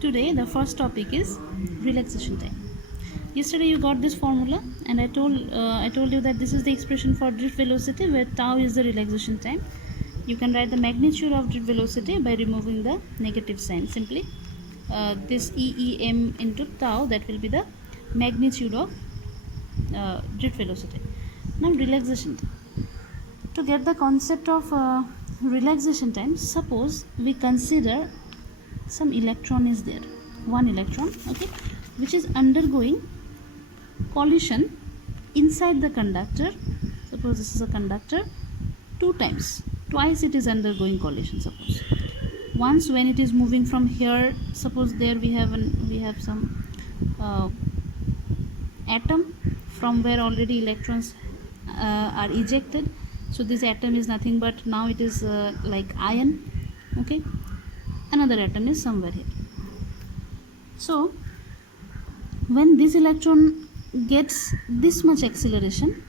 Today the first topic is relaxation time. Yesterday you got this formula and I told you that this is the expression for drift velocity where tau is the relaxation time. You can write the magnitude of drift velocity by removing the negative sign. Simply this EEM into tau, that will be the magnitude of drift velocity. Now relaxation time. To get the concept of relaxation time, suppose we consider some electron is there, one electron, okay, which is undergoing collision inside the conductor. Suppose this is a conductor, twice it is undergoing collision. Suppose once when it is moving from here, suppose there we have some atom from where already electrons are ejected. So this atom is nothing but now it is like ion, okay. Another atom is somewhere here. So when this electron gets this much acceleration,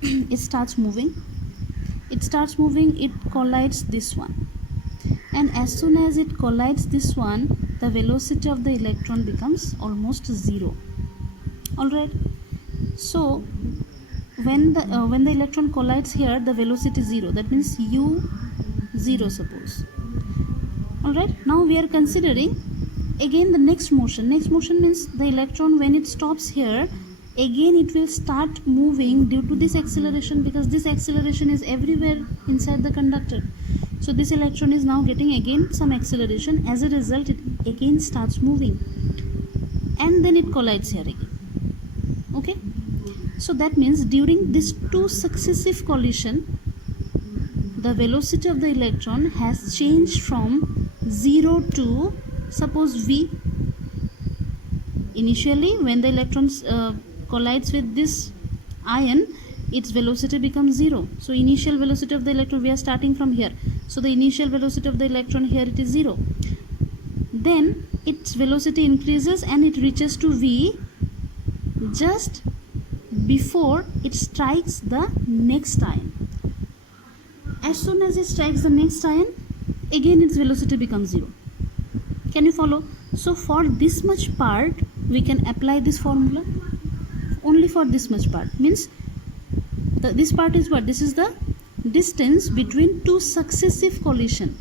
it starts moving, it collides this one, and as soon as it collides this one, the velocity of the electron becomes almost zero. Alright, so when the electron collides here, the velocity is zero, that means u 0, suppose. Alright, now we are considering again the next motion. Next motion means the electron, when it stops here, again it will start moving due to this acceleration, because this acceleration is everywhere inside the conductor. So this electron is now getting again some acceleration. As a result, it again starts moving and then it collides here again. Okay, so that means during this two successive collision, the velocity of the electron has changed from 0 to, suppose, v. Initially when the electron collides with this ion, its velocity becomes 0. So initial velocity of the electron, we are starting from here, so the initial velocity of the electron here, it is 0. Then its velocity increases and it reaches to v just before it strikes the next ion. As soon as it strikes the next ion, again its velocity becomes 0. Can you follow? So for this much part we can apply this formula. Only for this much part, means this part is what? This is the distance between two successive collision.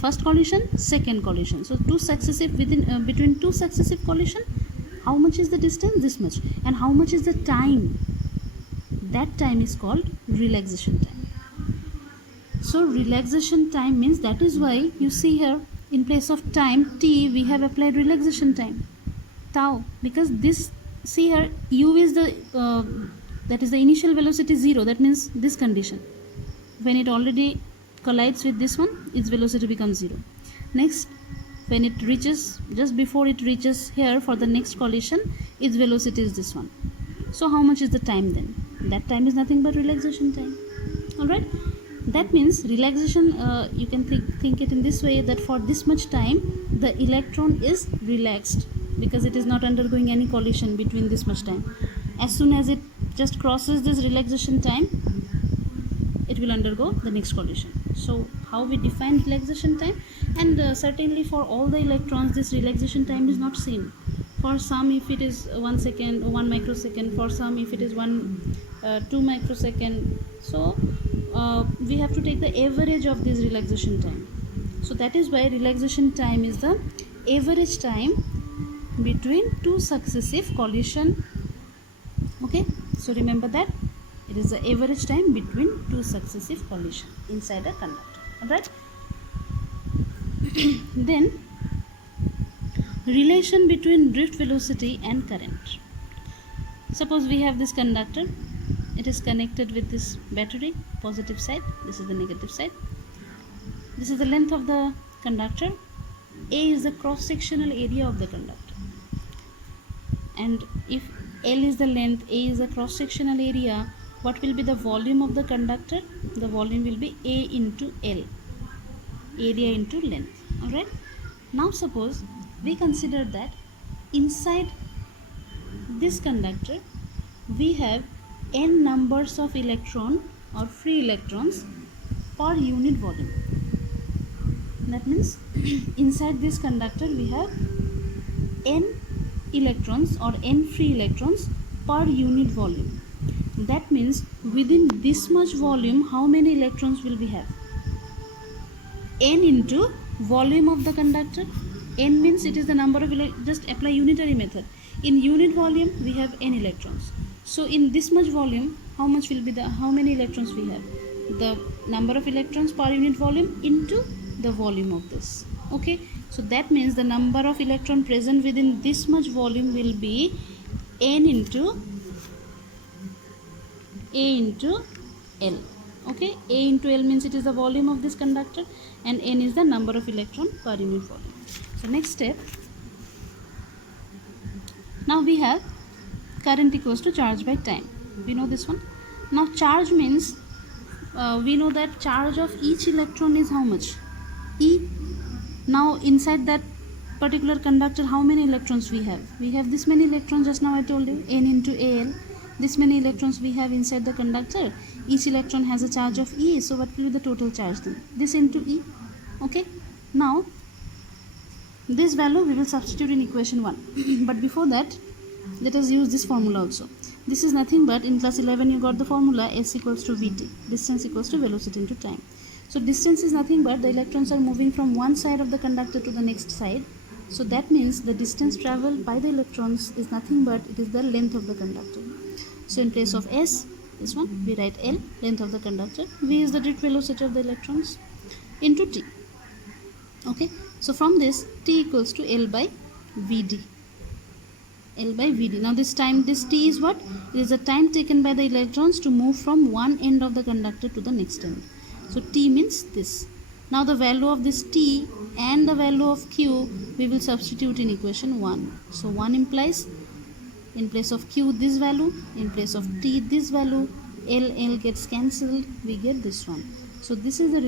First collision, second collision. So two successive, between two successive collision, how much is the distance? This much. And how much is the time? That time is called relaxation time. So relaxation time means, that is why you see here in place of time t, we have applied relaxation time tau, because this, see here, u is the that is the initial velocity 0, that means this condition, when it already collides with this one, its velocity becomes 0. Next, when it reaches, just before it reaches here for the next collision, its velocity is this one. So how much is the time then? That time is nothing but relaxation time. Alright, that means relaxation, you can think it in this way, that for this much time the electron is relaxed because it is not undergoing any collision between this much time. As soon as it just crosses this relaxation time, it will undergo the next collision. So how we define relaxation time? And certainly for all the electrons, this relaxation time is not same. For some, if it is 1 second or 1 microsecond, for some if it is 2 microsecond. So we have to take the average of this relaxation time. So that is why relaxation time is the average time between two successive collision. Okay, so remember that it is the average time between two successive collision inside a conductor. Alright. Then relation between drift velocity and current. Suppose we have this conductor, it is connected with this battery, positive side, this is the negative side. This is the length of the conductor. A is the cross-sectional area of the conductor, and if L is the length, A is the cross-sectional area, what will be the volume of the conductor? The volume will be A into L, area into length. Alright, now suppose we consider that inside this conductor we have n numbers of electron or free electrons per unit volume. That means inside this conductor we have n electrons or n free electrons per unit volume. That means within this much volume, how many electrons will we have? N into volume of the conductor. N means it is the number of just apply unitary method. In unit volume we have n electrons. So in this much volume, how many electrons we have? The number of electrons per unit volume into the volume of this. Okay, so that means the number of electron present within this much volume will be n into A into L. Okay, A into L means it is the volume of this conductor, and N is the number of electron per unit volume. So next step, now we have current equals to charge by time. We know this one. Now charge means we know that charge of each electron is how much? E. Now inside that particular conductor, how many electrons we have? We have this many electrons, just now I told you, N into Al. This many electrons we have inside the conductor. Each electron has a charge of E, so what will be the total charge then? This into E. Okay, now this value we will substitute in equation 1. But before that, let us use this formula also. This is nothing but, in class 11 you got the formula S equals to Vt, distance equals to velocity into time. So distance is nothing but the electrons are moving from one side of the conductor to the next side. So that means the distance traveled by the electrons is nothing but it is the length of the conductor. So in place of S, this one, we write L, length of the conductor. V is the drift velocity of the electrons, into T. Okay, so from this, T equals to L by Vd. L by Vd. Now this T is what? It is the time taken by the electrons to move from one end of the conductor to the next end. So T means this. Now the value of this T and the value of Q we will substitute in equation 1. So 1 implies, in place of Q this value, in place of T this value, L gets cancelled, we get this one. So this is the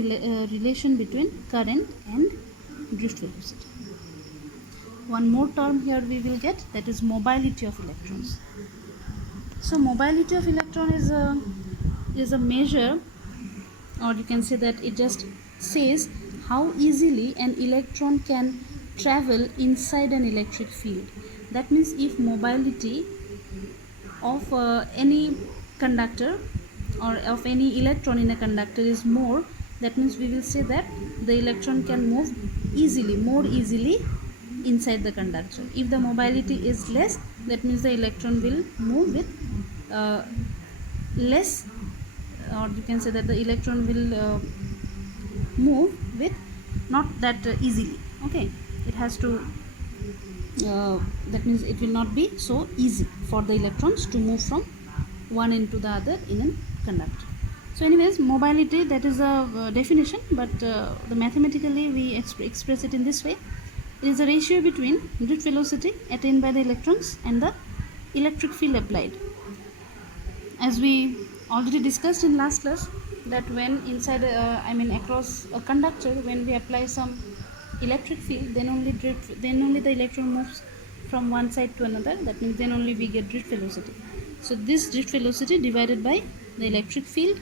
relation between current and drift velocity. One more term here we will get, that is mobility of electrons. So mobility of electron is a measure, or you can say that it just says how easily an electron can travel inside an electric field. That means if mobility of any conductor or of any electron in a conductor is more, that means we will say that the electron can move more easily inside the conductor. If the mobility is less, that means the electron will move with less, or you can say that the electron will move with not that easily. Okay, it has to that means it will not be so easy for the electrons to move from one end to the other in a conductor. So anyways, mobility, that is a definition, but mathematically we express it in this way. It is a ratio between drift velocity attained by the electrons and the electric field applied. As we already discussed in last class, that when inside across a conductor, when we apply some electric field, then only the electron moves from one side to another. That means then only we get drift velocity. So this drift velocity divided by the electric field,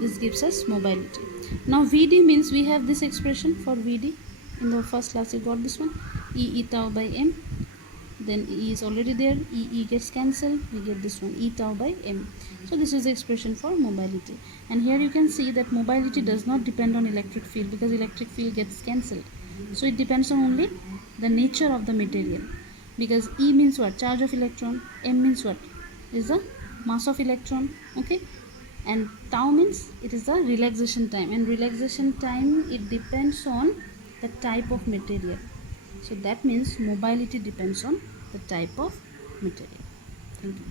this gives us mobility. Now Vd means we have this expression for Vd. In the first class you got this one, E tau by m. Then E is already there, E gets cancelled, we get this one, E tau by m. So this is the expression for mobility. And here you can see that mobility does not depend on electric field, because electric field gets cancelled. So it depends on only the nature of the material, because E means what? Charge of electron. M means what? Is the mass of electron. Okay, and tau means it is the relaxation time, and relaxation time, it depends on the type of material. So that means mobility depends on the type of material. Thank you.